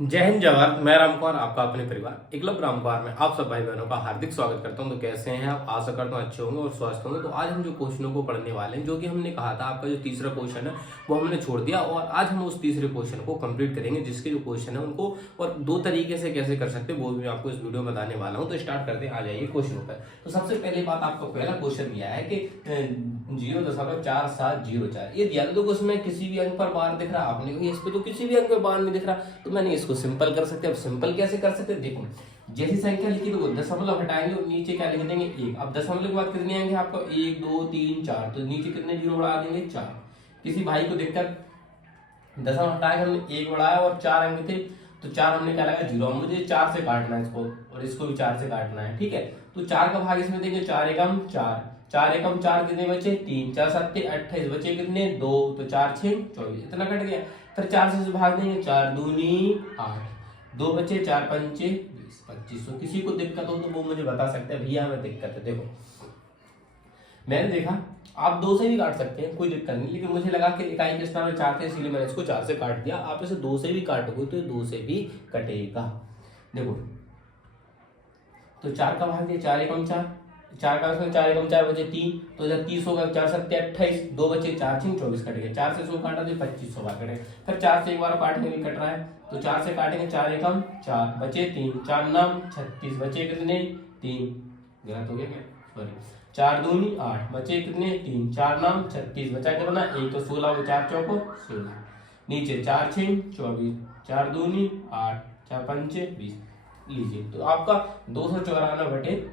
जय हिंद जवाहर। मैं राम कुमार, आपका अपने परिवार एकलव्य राम कुमार में आप सब भाई बहनों का हार्दिक स्वागत करता हूं। तो कैसे हैं आप? आशा करता हूं अच्छे होंगे और स्वस्थ होंगे। तो आज हम जो क्वेश्चनों को पढ़ने वाले हैं, जो कि हमने कहा था आपका जो तीसरा क्वेश्चन है वो हमने छोड़ दिया और आज हम उस तीसरे क्वेश्चन को कंप्लीट करेंगे, जिसके जो क्वेश्चन है उनको और दो तरीके से कैसे कर सकते हैं वो भी मैं आपको इस वीडियो में बताने वाला हूँ। तो स्टार्ट करते हैं, आ जाइए क्वेश्चनों पर। तो सबसे पहली बात, आपका पहला क्वेश्चन दिया है कि 0.4704 ये दिया था। तो उसमें किसी भी अंक पर बार दिख रहा है, आपने कहा इस पे तो किसी भी अंक पर बार नहीं दिख रहा, तो मैंने इसको सिंपल कर सकते। अब सिंपल कैसे कर सकते हैं, देखो जैसी संख्या लिखी तो दशमलव हटाएंगे और नीचे क्या लिख देंगे, एक। अब दशमलव के बाद कितने आएंगे आपको, 1 2 3 4, तो नीचे कितने जीरो बढ़ा देंगे, 4। किसी भाई को दिक्कत, दशमलव हटाएंगे, हमने एक बढ़ाया और 4 अंक थे तो 4 हमने क्या लगा, जीरो। मुझे 4 से काटना है इसको और इसको भी 4 से काटना है, ठीक है। तो 4 का भाग इसमें देंगे, 4 एकम 4, 4 एकम 4 कितने बचे, 3, 4 7 28, बचे कितने, 2, तो 4 6 24, इतना कट गया। फिर 4 से भाग देंगे, 4 दूनी 8, 2 बचे, 4 पंचे 20 25। तो किसी को दिक्कत हो तो वो मुझे बता सकते हैं, भैया हमें दिक्कत है। देखो मैंने देखा आप 2 से भी काट सकते हैं, कोई दिक्कत नहीं, लेकिन मुझे लगा कि इकाई के स्थान में 4 थे, इसलिए मैंने इसको 4 से काट दिया। आप इसे 2 से भी काटोगे तो ये 2 से भी कटेगा। देखो तो 4 का भाग दिया, 4 एकम 4, 4 का 4 एकम 4 बचे 3, तो जब 30 होगा, 4 7 28, 2 बचे, 4 6 24 कट गया। 4 से 100 काटा तो 2500 बार कटेगा। फिर 4 से एक बार काटने में कट रहा है, तो 4 से काटेंगे, 4 एकम 4 बचे 3, 4 नाम 36, बचे कितने 3, गलत हो गया क्या, सॉरी, 4 दूनी 8, बचे कितने 3, 4 नाम 36, बचा कितना 1, तो 16, 4 चौको 16, नीचे 4 6 24, 4 दूनी 8, 4 पंचे 20। लीजिए तो आपका 294 बटे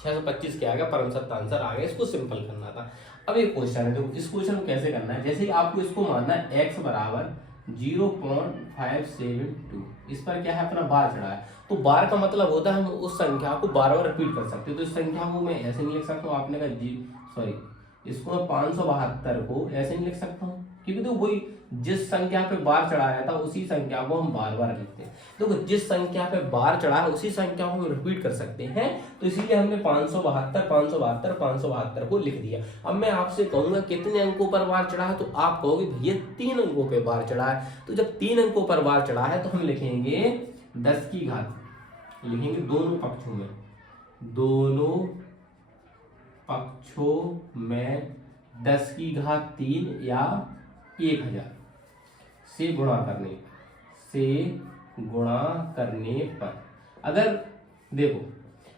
625 क्या आ गया, परम सत्य आंसर आ गया। इसको सिंपल करना था। अब एक क्वेश्चन है, तो इस क्वेश्चन को कैसे करना है, जैसे ही आपको इसको मानना है x बराबर 0.572, इस पर क्या है, अपना बार चढ़ा है। तो बार का मतलब होता है हम उस संख्या को बार बार रिपीट कर सकते हैं। तो इस संख्या को मैं ऐसे नहीं लिख सकता हूँ, आपने कहा सॉरी, इसको मैं 572 को ऐसे नहीं लिख सकता हूँ, क्योंकि तो वही जिस संख्या पे बार चढ़ाया था उसी संख्या को हम बार बार लिखते हैं। तो जिस संख्या पे बार चढ़ा है उसी संख्या को हम रिपीट कर सकते हैं, तो इसीलिए हमने 572 को लिख दिया। अब मैं आपसे कहूंगा कितने अंकों पर बार चढ़ा है, तो आप कहोगे भैया 3 अंकों पे बार चढ़ा है। तो जब 3 अंकों पर बार चढ़ा है तो हम लिखेंगे 10 की घात, लिखेंगे दोनों पक्षों में, दोनों पक्षों में 10 की घात 3 या 1000 से गुणा करने पर अगर देखो,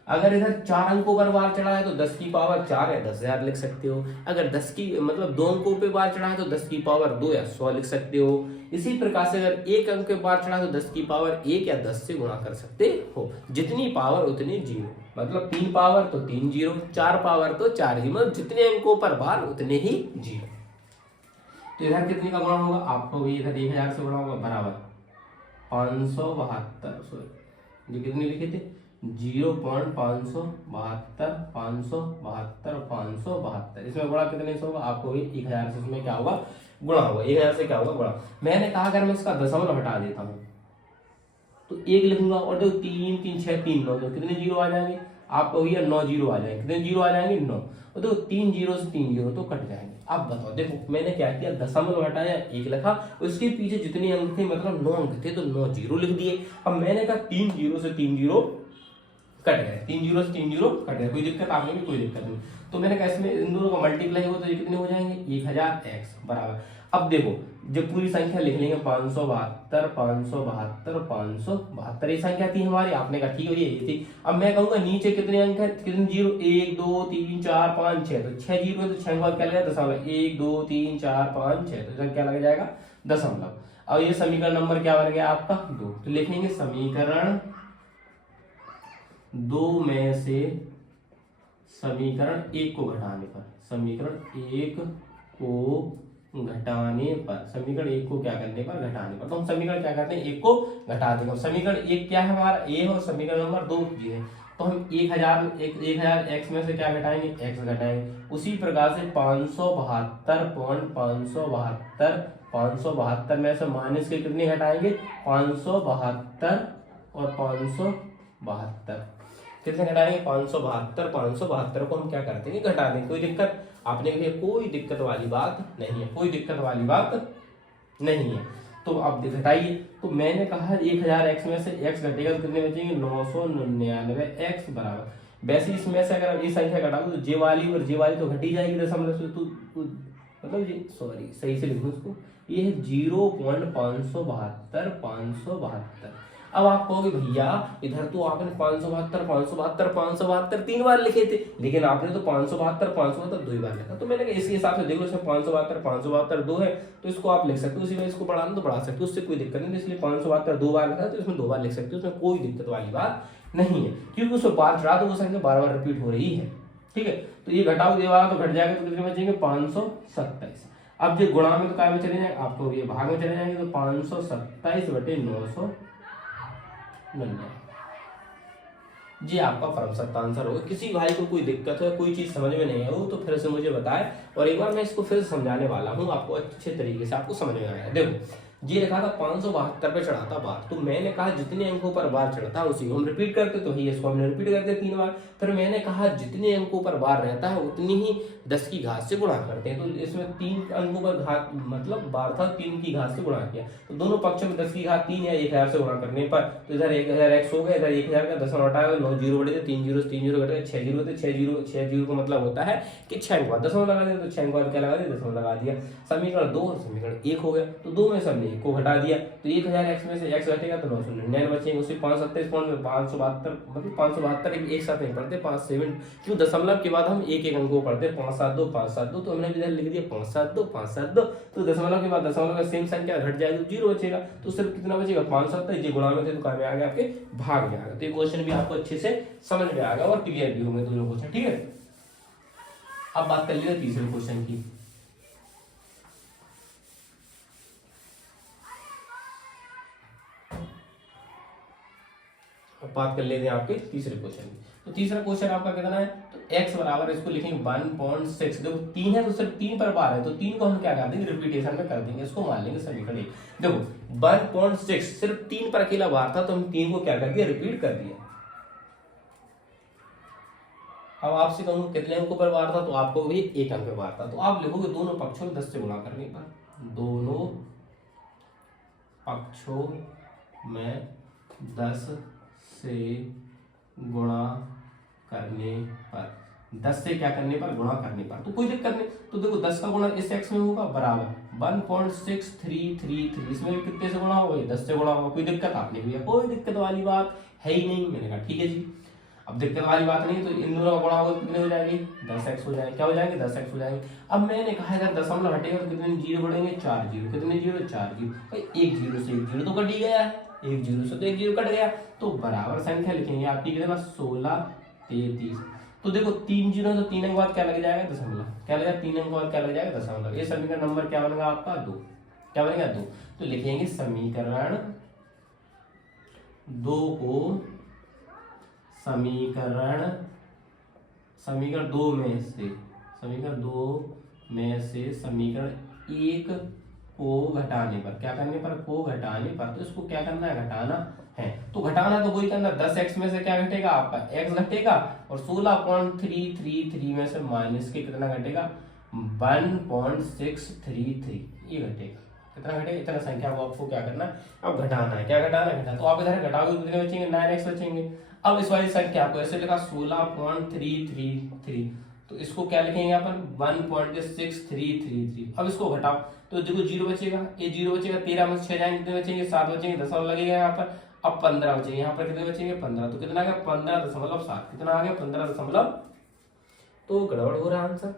अगर इधर 4 अंकों पर बार चढ़ा है तो 10 की पावर 4 या 10,000 लिख सकते हो। अगर 10 की मतलब 2 अंकों पे बार चढ़ा है तो 10 की पावर 2 या 100 लिख सकते हो। इसी प्रकार से अगर 1 अंक पे बार चढ़ा है तो 10 की पावर 1 या 10 से गुणा कर सकते हो। जितनी पावर उतने जीरो, मतलब 3 पावर तो 3 जीरो, 4 पावर तो 4 जीरो, मतलब जितने अंकों पर बार उतने ही जीरो। तो इधर कितने का गुणा होगा, आपको इधर 1000 से गुणा होगा, बराबर 572, सॉरी जो कितने लिखे थे 0.572, 572, इसमें गुणा कितने से होगा, आपको 1000 से इसमें क्या होगा, गुणा होगा। 1000 से क्या होगा, गुणा। मैंने कहा अगर मैं इसका दशमलव हटा देता हूं तो 1 लिखूंगा और देखो 3 3 6 3 9, तो कितने जीरो आ जाएंगे, आपको भैया 9 जीरो आ जाएंगे। कितने जीरो आ जाएंगे, 9। और देखो 3 जीरो से 3 जीरो तो कट जाएंगे। अब बताओ, देखो मैंने क्या किया, दशमलव हटाया, 1 लिखा, उसके पीछे जितने अंक थे मतलब 9 अंक थे तो 9 जीरो लिख दिए। अब मैंने कहा 3 जीरो से 3 जीरो कट गए, 3 जीरो से 3 जीरो कट गए, कोई दिक्कत आपने भी, कोई दिक्कत नहीं। तो मैंने कहा इसमें इन दोनों का मल्टीप्लाई हो तो ये कितने हो जाएंगे, 1000x बराबर। अब देखो जब पूरी संख्या लिख लेंगे 572 572 572, ये संख्या थी हमारी, आपने कहा ठीक है ये थी। अब मैं कहूंगा नीचे कितने अंक है, कितने जीरो, 1 2 3 4 5 6, तो 6 जीरो है तो 6 बाद क्या लगेगा, दशमलव, 1 2 3 4 5 6, तो क्या लग जाएगा, दशमलव। अब ये समीकरण नंबर क्या बन गया आपका, 2। तो लिखेंगे समीकरण 2 में से समीकरण 1 को घटाने पर, समीकरण 1 को घटाने पर, समीकरण 1 को क्या करने पर, घटाने पर। तो हम समीकरण क्या करते हैं, 1 को घटा देंगे। समीकरण 1 क्या है हमारा, a है, और समीकरण नंबर 2 ये है। तो हम 1000 x में से क्या घटाएंगे, x घटाएंगे। उसी प्रकार से 572 में से माइनस के कितने घटाएंगे, 572 और 572 कितने घटाएंगे, 572 को हम क्या करते हैं, घटा देंगे। कोई दिक्कत, आपने कहा कोई दिक्कत वाली बात नहीं है, कोई दिक्कत वाली बात नहीं है। तो अब घटाइए। तो मैंने कहा 1000 एक्स में से एक्स घटेगा तो कितने बचेंगे 999 एक्स बराबर। वैसे इसमें से अगर ये संख्या घटाओ तो जे वाली और जे वाली तो घटी जाएगी दशमलव से, तो मतलब जी सॉरी सही से लिखूं इसको, ये है 0.572। अब आप कहोगे भैया इधर तो आपने 572 3 बार लिखे थे, लेकिन आपने तो 572 2 ही बार लिखा। तो मैंने कहा इसी हिसाब से देखो, इसमें 572 2 है तो इसको आप लिख सकते हो, उसी में इसको बढ़ाना तो बढ़ा सकते हो, उससे कोई दिक्कत नहीं। इसलिए 572 2 बार लिखा तो इसमें 2 बार लिख सकते हो, उसमें कोई दिक्कत वाली बात नहीं है, क्योंकि उसमें बार चढ़ा तो वो संख्या बार बार रिपीट हो रही है। ठीक है, तो ये घटाओ ये वाला तो घट जाएगा, तो कितने बचेंगे 527। अब जो गुणा में तो काय में चले जाएंगे, आपको ये भाग में चले जाएंगे, तो 527/999 जी आपका परम आंसर होगा। किसी भाई को कोई दिक्कत हो, कोई चीज समझ में नहीं हो तो फिर से मुझे बताए, और एक बार मैं इसको फिर से समझाने वाला हूँ आपको, अच्छे तरीके से आपको समझ में आएगा। देखो ये लिखा था 572 पे चढ़ाता बार, तो मैंने कहा जितने अंकों पर बार चढ़ता है उसी को हम रिपीट करते, तो ही इसको हमने रिपीट करते 3 बार। फिर मैंने कहा जितने अंकों पर बार रहता है उतनी ही 10 की घात से गुणा करते हैं, तो इसमें 3 अंकों पर घात मतलब बार था, 3 की घात से गुणा किया, तो दोनों पक्षों में 10 की घात 3 या 1000 से गुणा करने पर तो इधर 1000 एक्स हो गया, इधर 1000 का 10 हटाएगा, 9 जीरो बढ़े 3 जीरो 3 जीरो घटेगा 6 जीरो थे, 6 जीरो का मतलब होता है कि 6 के बाद 10 लगा दिया, तो 6 के बाद क्या लगा दिया 10 लगा दिया। समीकरण 2 और समीकरण 1 हो गया, तो 2 में से हमने 1 को घटा दिया, तो 1000 एक्स में से एक्स घटेगा तो 999 बचेंगे, उसी 527 पॉइंट में 572 मतलब 572 एक साथ नहीं पढ़ते, 57 क्यों दशमलव के बाद हम एक एक अंक को पढ़ते 572 तो हमने इधर लिख दिया 572, तो दशमलव के बाद दशमलव का सेम संख्या घट जाएगी तो 0 बचेगा, तो सिर्फ कितना बचेगा 570। ये गुणा में थे तो काय में आ गया आपके भाग में आ गया। तो ये क्वेश्चन भी आपको अच्छे से समझ में आ गया और क्लियर भी होंगे दोनों क्वेश्चन। ठीक है, अब बात कर लीजिए तीसरे क्वेश्चन की। बात कर लेते हैं आपके तीसरे क्वेश्चन की। तो तीसरा क्वेश्चन आपका कितना है, तो x बराबर इसको लिखेंगे 1.6। देखो 3 है तो सिर्फ 3 पर बार है, तो 3 को हम क्या कर देंगे रिपीटेशन में कर देंगे, इसको मान लेंगे समीकरण 1। देखो 1.6 सिर्फ 3 पर अकेला बार था, तो हम 3 को क्या कर दिया रिपीट कर दिया। अब आपसे कहूँ कितने अंकों पर बार था, तो आपको भी 1 अंक पर बार था, तो आप लिखोगे दोनों पक्षों में 10 से गुणा करने पर, दोनों पक्षों में 10 से गुणा करने पर, 10 से क्या करने पर गुणा करने पर, तो कोई दिक्कत नहीं। तो देखो 10 का गुणा इस x में होगा बराबर 1.6333, इसमें भी कितने से गुणा होगा 10 से गुणा होगा, कोई दिक्कत आपने भैया कोई दिक्कत वाली बात है ही नहीं। मैंने कहा ठीक है जी, अब दिक्कत वाली बात नहीं, तो इन दोनों का गुणा होगा कितने हो जाएंगे 10x हो जाएंगे, क्या हो जाएंगे 10x हो जाएंगे। अब मैंने कहा अगर दशमलव हटेगा तो कितने जीरो बढ़ेंगे 4 जीरो, कितने जीरो 4 जीरो, भाई 1 जीरो से 1 जीरो तो कट ही गया है, 1 जीरो से तो 1 जीरो कट गया, तो बराबर संख्या लिखेंगे आपकी कितना 16 33। तो देखो 3 जीरो तो 3 अंक बाद क्या लग जाएगा दशमलव, क्या लग जाएगा 3 अंक बाद क्या लग जाएगा दशमलव, ये समीकरण नंबर क्या बनेगा आपका 2, क्या बनेगा 2। तो लिखेंगे समीकरण 2 को समीकरण 2 में से समीकरण 1 को घटाने पर, क्या करने पर को घटाने पर, तो इसको क्या करना है घटाना है, तो घटाना तो वही करना 10x में से क्या घटेगा आपका x घटेगा, और 16.333 में से माइनस के कितना घटेगा 1.633, ये घटेगा, कितना घटेगा इतना संख्या को आपको क्या करना है अब घटाना है, क्या घटाना है तो आप इधर घटाओगे कितने बचेंगे 9x बचेंगे। अब इस वाली संख्या को ऐसे लिखा 16.333, तो इसको क्या लिखेंगे अपन 1.6333। अब इसको घटाओ तो देखो 0 बचेगा, ये 0 बचेगा, 13 में 6 जाएंगे कितने बचेंगे 7 बचेंगे, दशमलव लगेगा यहाँ पर। अब 15 बचेंगे, यहाँ पर कितने बचेंगे 15, तो कितना आ गया 15.7, कितना आ गया 15 तो गड़बड़ हो रहा आंसर।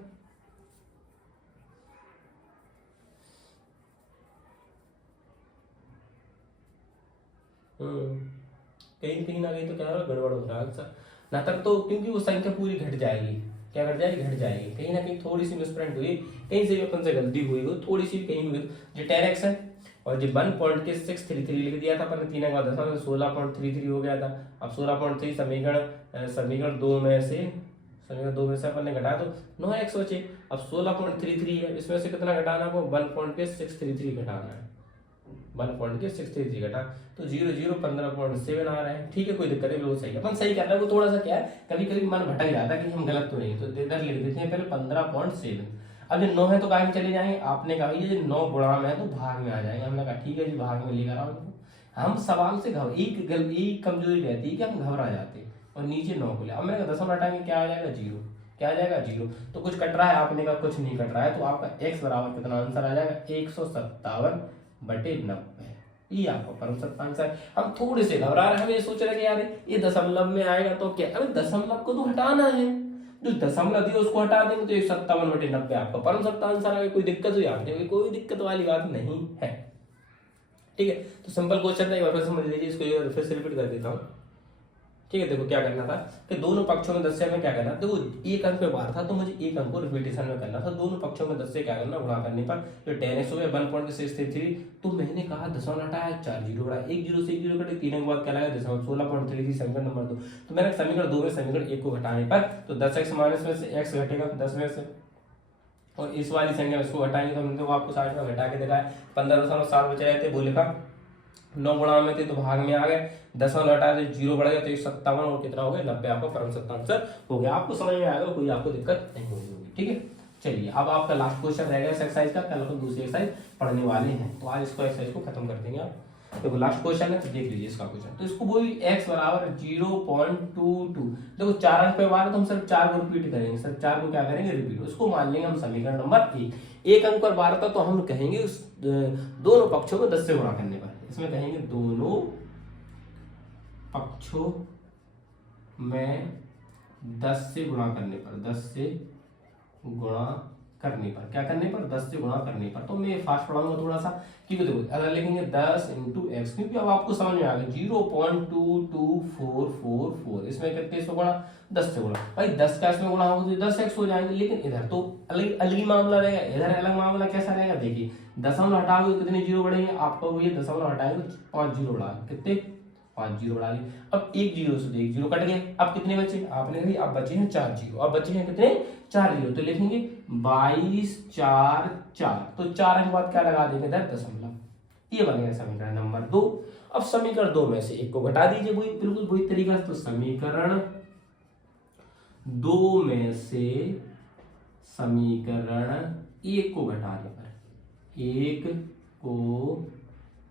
कहीं ना कहीं तो क्या गड़बड़ हो रहा है आंसर ना तक, तो क्योंकि वो संख्या पूरी घट जाएगी, क्या घट जाएगी घट जाएगी, कहीं ना कहीं थोड़ी सी मिसप्रिंट हुई, कहीं से भी अपन से गलती हुई हो थोड़ी सी कहीं हुई। जो 10x है और जो 1.633 लिख दिया था अपन 3 का दशमलव 16.33 हो गया था। अब 16.3 समीकरण 2 में से अपन ने घटाया तो 9x बचे। अब 16.33 है, इसमें से कितना घटाना है 1.633 घटाना है, 1.633 घटा तो 0 0 15.7 आ रहा है। ठीक है कोई दिक्कत नहीं, बिल्कुल सही, अपन सही कर रहे हैं। वो थोड़ा सा क्या है कभी कभी मन भटक जाता है कि हम गलत तो नहीं, तो इधर लिख देते हैं पहले 15.7। अब जो 9 है तो काहे में चले जाएंगे, आपने कहा ये जो 9 गुणा में है तो भाग में आ जाएंगे, हमने कहा ठीक है जी भाग में लेकर आओ। हम सवाल से एक कमजोरी रहती है कि हम घबरा जाते हैं और नीचे 9 को ले। अब मैंने कहा दशमलव हटाएंगे क्या आ जाएगा, 0। क्या आ जाएगा, 0। तो कुछ कट रहा है, आपने कहा कुछ नहीं कट रहा है, तो आपका x बराबर कितना आंसर आ जाएगा, 157/90। ये आपका परम सत्य आंसर है। हम थोड़े से घबरा रहे हैं, हम ये सोच रहे हैं कि यार ये दशमलव में आएगा तो क्या, अरे दशमलव को तो हटाना है, जो दशमलव दिया उसको हटा देंगे तो 157/90 आपका परम सत्य आंसर है। कोई दिक्कत हुई आपने, कोई दिक्कत वाली बात नहीं है, ठीक है। तो सिंपल क्वेश्चन था, एक बार फिर समझ लीजिए इसको, फिर से रिपीट कर देता हूँ, ठीक है। देखो क्या करना था कि दोनों पक्षों में 10 से हमें क्या करना था, देखो एक अंक पे बार था तो मुझे एक अंक को रिपीटेशन में करना था, दोनों पक्षों में 10 से क्या करना, गुणा करने पर जो 10x हो गया 1.633, तो मैंने कहा दशमलव हटाया, 4 जीरो बढ़ाया, 1 जीरो से 1 जीरो कटे, 3 अंक बाद क्या लाया, 16.33, समीकरण नंबर 2। तो मैंने समीकरण 2 में समीकरण 1 को घटाने पर तो 10x माइनस में से x घटेगा 10 में से, और इस वाली संख्या में इसको घटाएंगे तो हमने आपको 60 में घटा के दिखाया, 15.7 बचे रहे थे, बोले का 9 गुणा में थे तो भाग में आ गए, दशमलव हटाया तो 0 बढ़ गया तो 157 और कितना हो गया, 90 आपका परम सत्य आंसर हो गया। आपको समझ में आएगा, कोई आपको दिक्कत नहीं होगी, ठीक है। चलिए अब आपका लास्ट क्वेश्चन रहेगा इस एक्सरसाइज का, कल हम दूसरी एक्सरसाइज पढ़ने वाले हैं, तो आज इसको एक्सरसाइज को खत्म कर देंगे आप। देखो लास्ट क्वेश्चन है, तो देख लीजिए इसका क्वेश्चन, तो इसको वही x बराबर 0.22, देखो 4 अंक पे बार है तो हम सिर्फ 4 को रिपीट करेंगे, सिर्फ 4 को क्या करेंगे, रिपीट, उसको मान लेंगे हम समीकरण नंबर 1। एक अंक पर बार था तो हम कहेंगे उस दोनों पक्षों को 10 से गुणा करने पर, इसमें कहेंगे दोनों पक्षों में 10 से गुणा करने पर, 10 से गुणा करने पर, क्या करने पर, 10 से गुणा करने पर। तो मैं फास्ट पढ़ाऊंगा थोड़ा सा, क्योंकि देखो अगर लिखेंगे 10 × x, क्योंकि अब आपको समझ में आ गया 0.22444, इसमें कितने से गुणा, 10 से गुणा, भाई 10 का इसमें गुणा होगा तो 10x हो जाएंगे, लेकिन इधर तो अलग अलग ही मामला रहेगा, इधर अलग मामला कैसा रहेगा, देखिए दशमलव हटाओगे कितने जीरो बढ़ेंगे, आपको ये दशमलव हटाएंगे 5 जीरो बढ़ा, कितने, 5 जीरो बढ़ा लिए। अब एक जीरो से 1 जीरो कट गए, अब कितने बचे, आपने कही अब बचे हैं 4 जीरो, अब बचे हैं कितने, 4 जीरो, तो लिखेंगे 22 4 4, तो 4 अंक बाद क्या लगा देंगे इधर दशमलव, ये बनेगा समीकरण नंबर 2। अब समीकरण 2 में से एक को घटा दीजिए, वही बिल्कुल वही तरीका, तो समीकरण 2 में से समीकरण 1 को घटाने पर, 1 को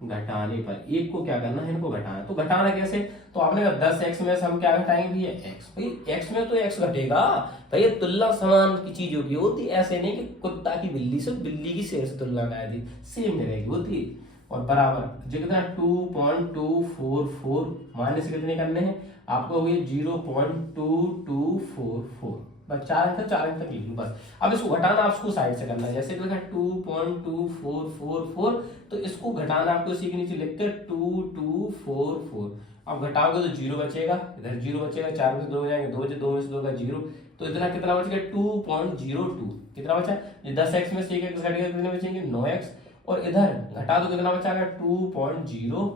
घटाने पर, 1 को क्या करना है, इनको घटाना, तो घटाना कैसे, तो आपने कहा 10x में से हम क्या घटाएंगे भैया, x, भाई x में तो x घटेगा, भैया तुलना समान की चीजों की होती, ऐसे नहीं कि कुत्ता की बिल्ली से, बिल्ली की शेर से तुलना कर दी, सेम जगह की होती, और बराबर जो कितना 2.244 माइनस कितने करने हैं आपको, हुए 0.2244, बस 4 अंक 4 अंक तक लिख लो बस। अब इसको घटाना आपको साइड से करना है, जैसे लिखा 2.2444, तो इसको घटाना आपको इसी के नीचे लिखते 2244, अब घटाओगे तो 0 बचेगा, इधर 0 बचेगा, 4 में से 2 हो जाएंगे, 2 में से 2 का 0, तो इतना कितना बचेगा 2.02, कितना बचा, ये 10x में से 1x घट गया, कितने बचेंगे 9x, और इधर घटा दो कितना बचाएगा 2.02,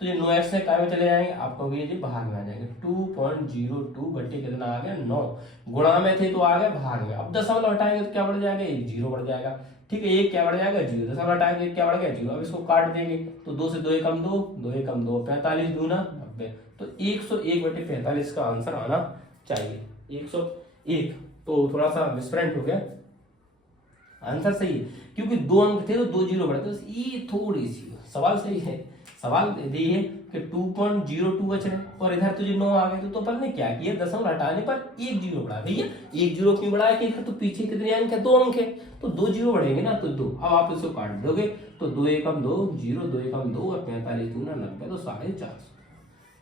तो ये 9x से काय में चले जाएंगे, आपको ये जी भाग में आ जाएंगे, 2.02 बट्टे कितना आ गया 9, गुणा में थे तो आ गया भाग में। अब दशमलव हटाएंगे तो क्या बढ़ जाएगा, 1 जीरो बढ़ जाएगा, ठीक है, 1 क्या बढ़ जाएगा 0, दशमलव हटाएंगे 1 क्या बढ़ गया 0, अब इसको काट देंगे तो 2 से 2 एकम 2, 2 एकम 2, 45 दूना 90, तो 101/45 का आंसर आना चाहिए, 101, तो थोड़ा सा मिसप्रिंट हो गया, आंसर सही है, क्योंकि 2 अंक थे तो 2 जीरो बढ़े, तो ये थोड़ी सी सवाल सही है, सवाल ये है कि 2.02 बच रहे और इधर तुझे 9 आ गए, तो अपन ने क्या किया, दशमलव हटाने पर 1 जीरो बढ़ा, भैया 1 जीरो क्यों बढ़ाया, कि तो पीछे कितने अंक है, 2 अंक है, तो 2 जीरो बढ़ेंगे ना, तो 2, अब आप इसको काट दोगे तो 2 एकम 2 0, 2 एकम 2 और 45 दूना 90, तो 450,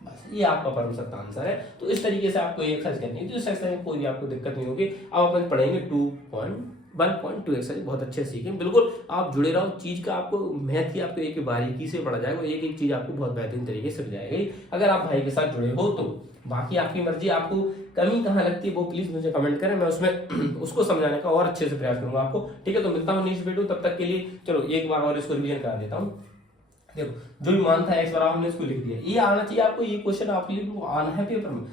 बस ये आपका परम सत्य आंसर है। तो इस तरीके से आपको एक्सरसाइज करनी है, तो इस एक्सरसाइज में कोई भी आपको दिक्कत नहीं होगी। अब अपन पढ़ेंगे 1.2 एक्सरसाइज, बहुत अच्छे सीखें, बिल्कुल आप जुड़े रहो, चीज का आपको मैथ की आपको एक बारीकी से पढ़ा जाएगा, एक एक चीज आपको बहुत बेहतरीन तरीके से जाएगी अगर आप भाई के साथ जुड़े हो तो। बाकी आपकी मर्जी, आपको कमी कहाँ लगती है वो प्लीज मुझे कमेंट करें, मैं उसमें उसको समझाने का और अच्छे से प्रयास करूंगा आपको, ठीक है। तो मिलता हूँ नेक्स्ट वीडियो, तब तक के लिए चलो एक बार और इसको रिवीजन करा देता हूँ। देखो जो भी मान था x बराबर हमने इसको लिख दिया, ये आना चाहिए आपको, ये क्वेश्चन आपके लिए आना है पेपर में,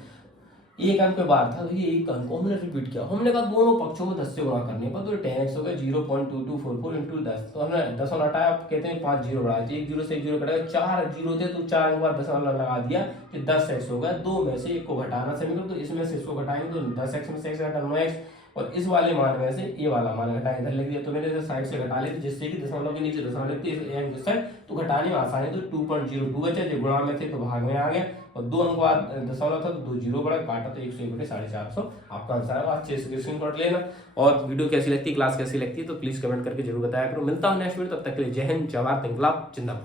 एक अंक पे बार था तो ये एक अंक को हमने रिपीट किया, हमने कहा दोनों पक्षों को 10 से गुणा करने पर, तो 10x हो गया 0.2244 इंटू 10, तो हमने 10 हटाया, आप कहते हैं 5 जीरो बढ़ा, 1 जीरो से 1 जीरो कटेगा, 4 जीरो थे तो 4 अंक बाद 10 लगा दिया, कि 10x हो गया, 2 में से 1 को घटाना समीकरण, तो इसमें से इसको घटाएंगे तो 10x में से x घटा 9x, और इस वाले मान में से ये वाला मान घटाएं, इधर लिख दिया। तो मैंने इधर साइड से घटा लिया, जिससे कि दशमलव के नीचे दशमलव लिखते हैं इस साइड, तो घटाने में आसानी। तो 2.02 बचा, जो गुणा में थे तो भाग में आ गया, और 2 अंक बाद दशमलव था तो 2 जीरो बढ़ा, काटा तो 101/450 आपका आंसर है। अच्छे से स्क्रीनशॉट लेना। और वीडियो कैसी लगती है, क्लास कैसी लगती है, तो प्लीज कमेंट करके जरूर बताया करो। मिलता हूं नेक्स्ट वीडियो, तब तक के लिए जय हिंद, जय भारत, इंकलाब जिंदाबाद।